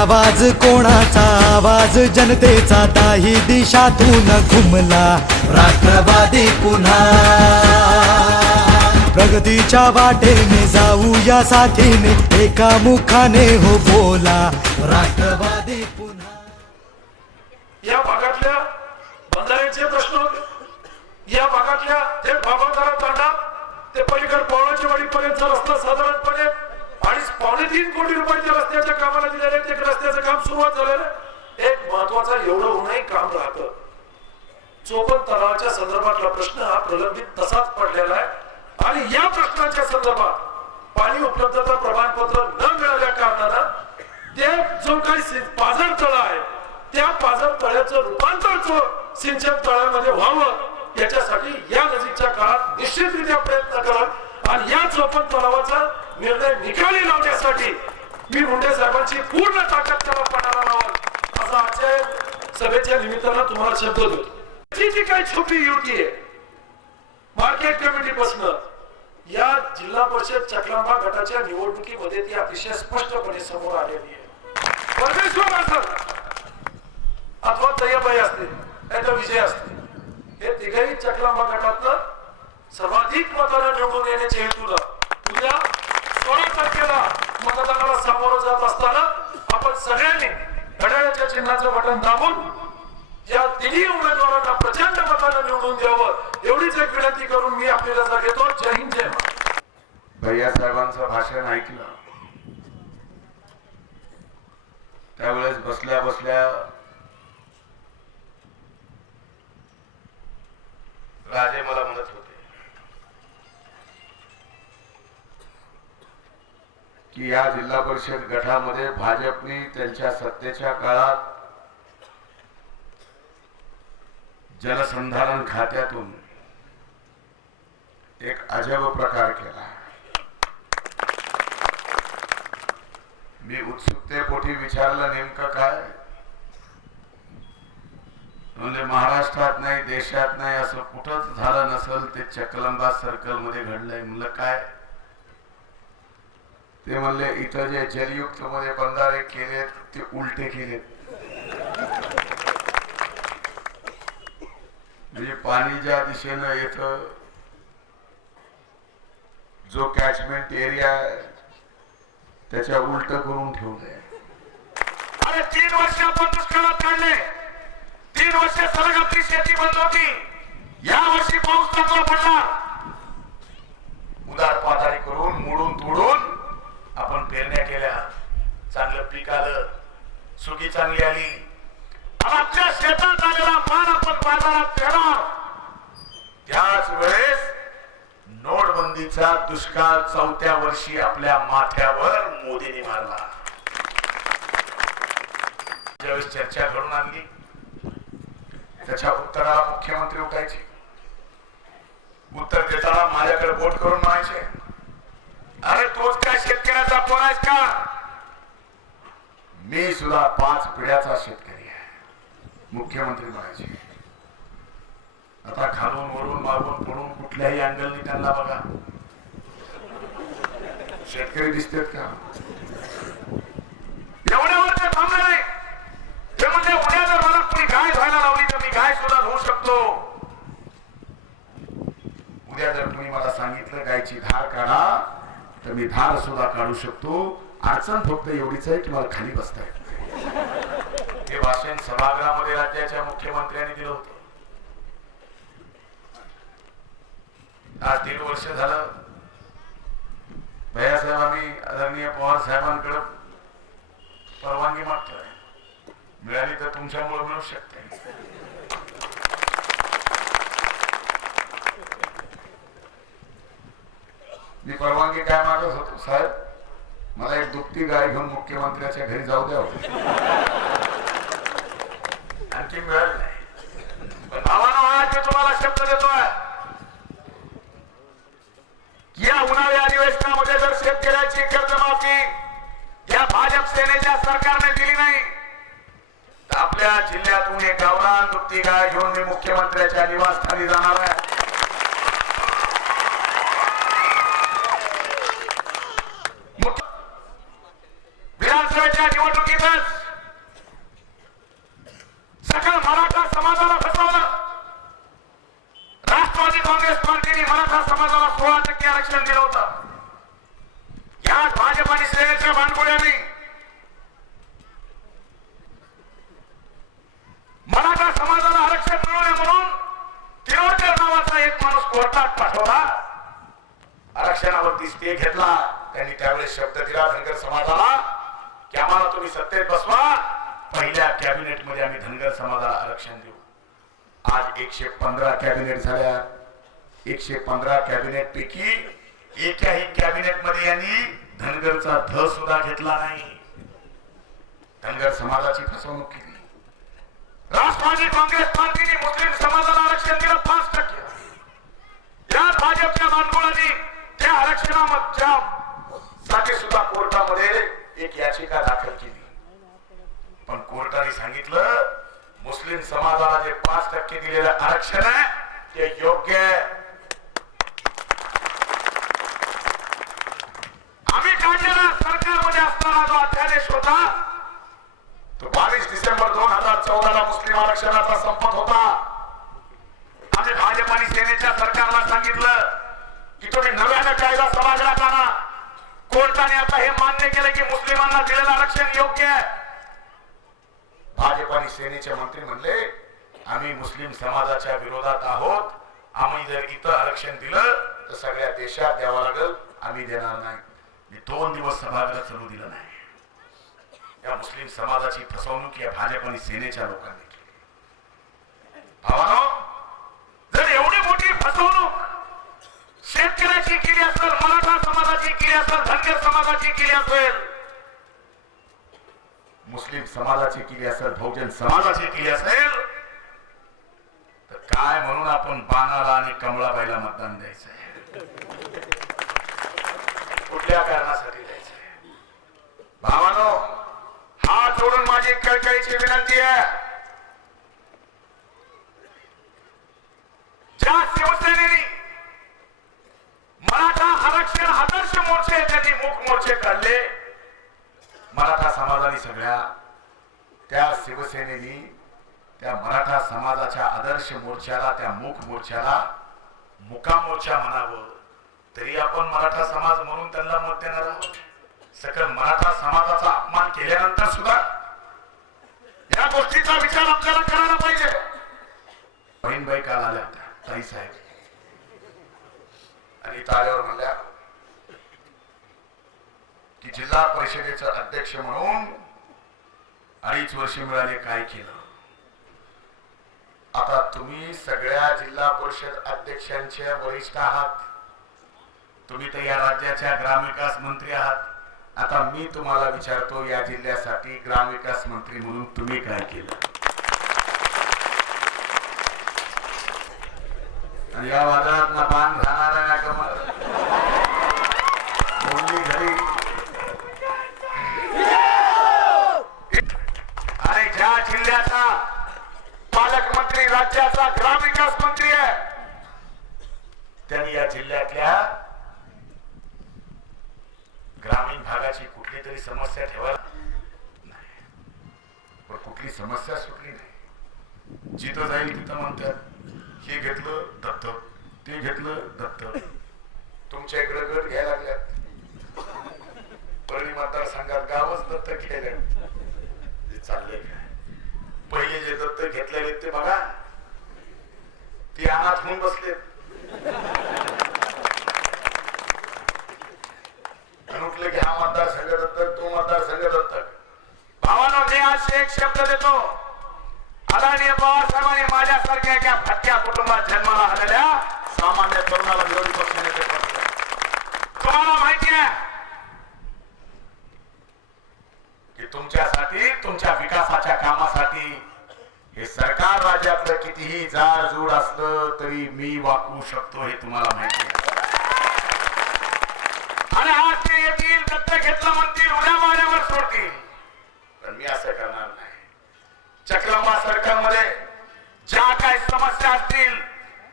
आवाज कोणाचा? आवाज जनतेचा. ताही दिशातून घुमला राष्ट्रवादी पुन्हा. प्रगतीच्या वाटेने जाऊ या साथीने. एका मुखाने हो बोला राष्ट्रवादी पुन्हा. या भागातल्या बंधाऱ्याचे प्रश्न होते या भागातल्या थेट बाबाकारा तांडा ते पलीकड पवनाची वाडीपर्यंत रस्ता साधारणपणे आणि पावणे तीन कोटी रुपयाच्या रस्त्याच्या कामाला दिलेले ते रस्त्याचं काम सुरुवात झालेलं. एक महत्त्वाचा एवढं होऊनही काम राहतं. चोपन तलावाच्या संदर्भातला प्रश्न हा प्रलंबित तसाच पडलेला आहे. आणि या प्रश्नाच्या संदर्भात पाणी उपलब्धता प्रमाणपत्र न मिळाल्या कारणानं ते जो काही पाझर तळ आहे त्या पाझर तळ्याचं रूपांतर जो सिंचन तळ्यामध्ये व्हावं याच्यासाठी या नजीकच्या काळात निश्चितरित्या प्रयत्न करत आणि तलावाचा निर्णय निकाली लावण्यासाठी मी मुंडे साहेबांची पूर्ण ताकद त्याला पणाला लावल. असा आजच्या सभेच्या निमित्तानं तुम्हाला शब्द देतो. जी काही छोटी युती आहे मार्केट कमिटी पासन या जिल्हा परिषद चकलांबा गटाच्या निवडणुकीमध्ये ती अतिशय स्पष्टपणे समोर आलेली आहे. परमेश्वर अथवा तय्यबाई असते नाही तर विजय असते हे तिघही चकलांबा गटातलं सर्वाधिक मताने निवडून येण्याच्या हेतूनं उद्या सोळा तारखेला मतदानाला सामोरं जात असताना आपण सगळ्यांनी घड्याळाच्या चिन्हाचं बटन दाबून या तिन्ही उमेदवारांना प्रचंड मताने निवडून द्यावं एवढीच एक विनंती करून मी आपली रजा घेतो. जय हिंद जय भैया साहेबांचं भाषण ऐकलं. त्यावेळेस बसल्या बसल्या राजे मला म्हणत होते. की या जिल्हा परिषद गटामध्ये भाजपने त्यांच्या सत्तेच्या काळात जलसंधारण खात्यातून एक अजब प्रकार केला. मी उत्सुकतेपोटी विचारलं नेमकं काय? म्हणजे महाराष्ट्रात नाही देशात नाही असं कुठंच झालं नसेल ते चकलंबा सर्कलमध्ये घडलंय. म्हणलं काय? ते म्हणले इथं जे जलयुक्त मध्ये बंधारे केलेत ते उलटे केलेत. म्हणजे पाणी ज्या दिशेनं येत जो कॅचमेंट एरिया त्याच्या उलट करून ठेवलंय अरे तीन वर्ष आपण दुष्काळात काढले. तीन वर्ष सलग आपली शेती बंद होती. दुष्काळ चौथ्या वर्षी आपल्या माथ्यावर मोदीने मारला. ज्यावेळेस चर्चा घडून आणली त्याच्या उत्तराला मुख्यमंत्री उठायचे. उत्तर देताना माझ्याकडे बोट करून म्हणायचे अरे तोच काय शेतकऱ्याचा पोर का? मी सुद्धा पाच पिढ्याचा शेतकरी आहे. मुख्यमंत्री म्हणायचे आता खालून वरून मागून पडून कुठल्याही अँगलनी त्यांना बघा. शेतकरी दिसतात का? एवढ्यावर ते थांबले नाही ते म्हणजे उद्या जर मला कोणी गाय धुवायला लावली तर मी गाय सुद्धा धुवू शकतो. उद्या जर तुम्ही मला सांगितलं गायची धार काढा तर मी धार सुद्धा काढू शकतो. अडचण फक्त एवढीच आहे की मला खाली बसता येत हे भाषण सभागृहामध्ये राज्याच्या मुख्यमंत्र्यांनी दिलं होतं. आज दीड वर्ष झालं. भैयासाहेब आम्ही आदरणीय पवार साहेबांकडे परवानगी मागतोय. मिळाली तर तुमच्यामुळे मिळू शकते. मी परवानगी काय मागत होतो साहेब? मला एक दुपटी गाय घेऊन मुख्यमंत्र्याच्या घरी जाऊ द्या हो. आणखी मिळाली नाही. तुम्हाला शब्द देतोय. या उन्हाळी अधिवेशनामध्ये जर शेतकऱ्याची कर्जमाफी या भाजप सेनेच्या सरकारने दिली नाही तर आपल्या जिल्ह्यातून एक गावरान दुपटी गाय घेऊन मी मुख्यमंत्र्यांच्या निवासस्थानी जाणार आहे. मराठा समाजाला सोळा टक्के आरक्षण दिलं होतं. या भाजप आणि श्रेयाच्या भानगोड्यांनी मराठा समाजाला आरक्षण मिळू नये म्हणून तिरोडकर नावाचा एक माणूस कोर्टात पाठवला. आरक्षणावरती स्टे घेतला. त्यांनी त्यावेळेस शब्द दिला धनगर समाजाला. की आम्हाला तुम्ही सत्तेत बसवा. पहिल्या कॅबिनेटमध्ये आम्ही धनगर समाजाला आरक्षण देऊ. आज एकशे पंधरा कॅबिनेट झाल्या. एकशे पंधरा कॅबिनेट पैकी एकाही कॅबिनेटमध्ये यांनी धनगरचा ध सुद्धा घेतला नाही. धनगर समाजाची फसवणूक केली. राष्ट्रवादी काँग्रेस पार्टीने मुस्लिम समाजाला आरक्षण दिलं पाच टक्के. या भाजपच्या मानगुळांनी त्या आरक्षणाच्या साठी सुद्धा कोर्टामध्ये एक याचिका दाखल केली. पण कोर्टाने सांगितलं मुस्लिम समाजाला जे पाच टक्के दिलेलं आरक्षण आहे ते योग्य आहे. कोर्टाने आता हे मान्य केलं की मुस्लिमांना दिलेलं आरक्षण योग्य आहे. भाजप आणि सेनेचे मंत्री म्हणले आम्ही मुस्लिम समाजाच्या विरोधात आहोत. आम्ही जर इथं आरक्षण दिलं तर सगळ्या देशात द्यावं लागेल. आम्ही देणार नाही. मी दोन दिवस सभागृह चालू दिलं नाही. या मुस्लिम समाजाची फसवणूक या भाजप आणि सेनेच्या लोकांनी केली. भावानो जर एवढी मोठी फसवणूक शेतकऱ्याची केली असेल मराठा समाजाची केली असेल धनगर समाजाची केली असेल. मुस्लिम समाजाची केली असेल बहुजन समाजाची केली असेल तर काय म्हणून आपण बाणाला आणि कमळाबाईला मतदान द्यायचंय? कुठल्या कारणासाठी द्यायचंय? भावानो हात जोडून माझी कळकळीची विनंती आहे. ज्या शिवसेनेने सगळ्या त्या शिवसेनेनी त्या मराठा समाजाच्या आदर्श मोर्चाला त्या मुख मोर्चाला मुका मोर्चा म्हणावं. तरी आपण मराठा समाज म्हणून त्यांना मत देणार आहोत. सकल मराठा समाजाचा अपमान केल्यानंतर सुद्धा या गोष्टीचा विचार आपल्याला करायला पाहिजे. बहीणबाई काल आल्या होत्या ताई साहेब. आणि ताऱ्यावर म्हणल्या की जिल्हा परिषदेचं अध्यक्ष म्हणून अडीच वर्ष मिळाले काय केलं? आता तुम्ही सगळ्या जिल्हा परिषद अध्यक्षांचे वरिष्ठ आहात. तुम्ही तर या राज्याच्या ग्रामविकास मंत्री आहात. आता मी तुम्हाला विचारतो या जिल्ह्यासाठी ग्रामविकास मंत्री म्हणून तुम्ही काय केलं? आणि या वादळात ना बाण राहणार ना कमल बोलली घरी आणि ज्या जिल्ह्याचा पालकमंत्री राज्याचा ग्रामविकास मंत्री आहे त्यांनी या जिल्ह्यातल्या ग्रामीण भागाची कुठली तरी समस्या ठेवायला नाही. पण कुठली समस्या सुटली नाही जिथं जाईल तिथं म्हणतात हे घेतलं दत्त ते घेतलं दत्त तुमच्या इकडे गट घ्यायला लागल्यात परळी मतदारसंघात गावच दत्त घ्यायला चाललंय काय पहिले जे दत्त घेतलेले ते बघा ते अनाथ होऊन बसलेत आणि उठले की हा मतदारसंघ दत्तक तो मतदारसंघ दत्तक भावानो मी आज एक शब्द देतो. आदरणीय पवार साहेबांनी माझ्यासारख्या एका भटक्या कुटुंबात जन्माला आलेल्या सामान्य तरुणाला विरोधी पक्षनेते बनवले. तुम्हाला माहिती आहे की तुमच्यासाठी तुमच्या विकासाच्या कामासाठी हे सरकार राज्यातलं कितीही जाडजूड असलं तरी मी वाकवू शकतो हे तुम्हाला माहिती आहे. आणि आवडतील पण मी असं करणार नाही. चक्रम्मा सरकारमध्ये ज्या काय समस्या असतील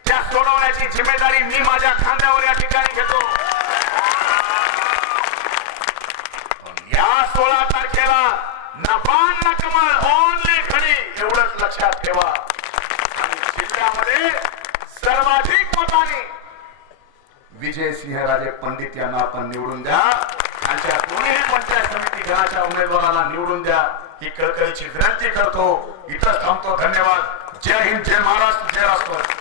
त्या सोडवण्याची जिम्मेदारी मी माझ्या खांद्यावर या ठिकाणी घेतो. या सोळा तारखेला नफान न कमाल ओनली खडी एवढंच लक्षात ठेवा. आणि जिल्ह्यामध्ये सर्वाधिक मताने राजे पंडित यांना आपण निवडून द्या. त्यांच्या दोन्ही पंचायत समिती घराच्या उमेदवारांना निवडून द्या. ही कळकळीची विनंती करतो. इथं थांबतो. धन्यवाद. जय हिंद जय महाराष्ट्र जय राष्ट्र